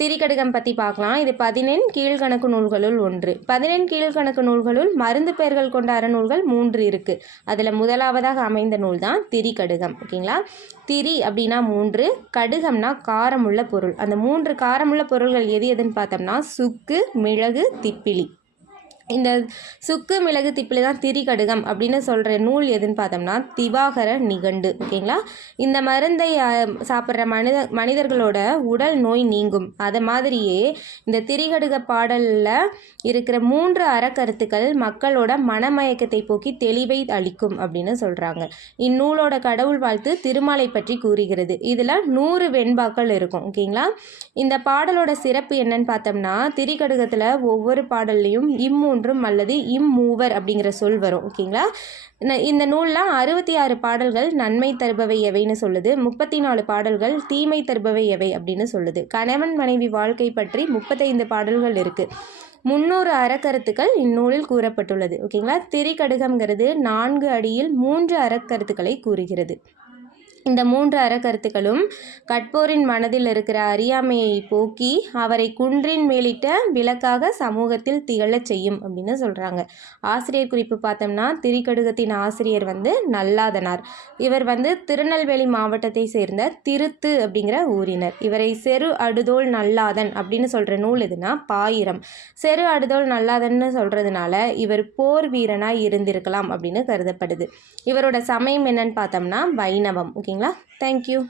திரிகடுகம் பற்றி பார்க்கலாம். இது 14 கீழ்கணக்கு நூல்களுள் ஒன்று. 14 கீழ்கணக்கு நூல்களுள் மருந்து பெயர்கள் கொண்ட அறநூல்கள் 3 இருக்குது. அதில் முதலாவதாக அமைந்த நூல் தான் திரிகடுகம். ஓகேங்களா? திரி அப்படின்னா 3, கடுகம்னா காரமுள்ள பொருள். அந்த 3 காரமுள்ள பொருள்கள் எது எதுன்னு பார்த்தோம்னா சுக்கு, மிளகு, திப்பிலி. இந்த சுக்கு, மிளகு, திப்பிலி தான் திரிகடுகம் அப்படின்னு சொல்கிற நூல் எதுன்னு பார்த்தோம்னா திவாகர நிகண்டு. ஓகேங்களா? இந்த மருந்தை சாப்பிட்ற மனிதர்களோட உடல் நோய் நீங்கும். அதை மாதிரியே இந்த திரிகடுக பாடலில் இருக்கிற 3 அறக்கருத்துக்கள் மக்களோட மனமயக்கத்தை போக்கி தெளிவை அளிக்கும் அப்படின்னு சொல்கிறாங்க. இந்நூலோட கடவுள் வாழ்த்து திருமாலை பற்றி கூறுகிறது. இதில் 100 வெண்பாக்கள் இருக்கும். ஓகேங்களா? இந்த பாடலோட சிறப்பு என்னன்னு பார்த்தோம்னா திரிகடுகத்தில் ஒவ்வொரு பாடல்லையும் அல்லது இம்மூவர் அப்படிங்கிற சொல் வரும். ஓகேங்களா? இந்த நூலில் 66 பாடல்கள் நன்மை தருபவை எவைன்னு சொல்லுது. 34 பாடல்கள் தீமை தருபவை எவை அப்படின்னு சொல்லுது. கணவன் மனைவி வாழ்க்கை பற்றி 35 பாடல்கள் இருக்குது. 300 அறக்கருத்துக்கள் இந்நூலில் கூறப்பட்டுள்ளது. ஓகேங்களா? திரிகடுகம்ங்கிறது 4 அடியில் 3 அறக்கருத்துக்களை கூறுகிறது. இந்த 3 அறக்கருத்துக்களும் கற்போரின் மனதில் இருக்கிற அறியாமையை போக்கி அவரை குன்றின் மேலிட்ட விளக்காக சமூகத்தில் திகழச் செய்யும் அப்படின்னு சொல்கிறாங்க. ஆசிரியர் குறிப்பு பார்த்தோம்னா திரிகடுகத்தின் ஆசிரியர் நல்லாதனார். இவர் திருநெல்வேலி மாவட்டத்தை சேர்ந்த திருத்து அப்படிங்கிற ஊரினர். இவரை செரு அடுதோள் நல்லாதன் அப்படின்னு சொல்கிற நூல் எதுனா பாயிரம். செரு அடுதோள் நல்லாதன்னு சொல்கிறதுனால இவர் போர் வீரனாக இருந்திருக்கலாம் அப்படின்னு கருதப்படுது. இவரோட சமயம் என்னன்னு பார்த்தோம்னா வைணவம். ஓகேங்களா? தேங்க்யூ.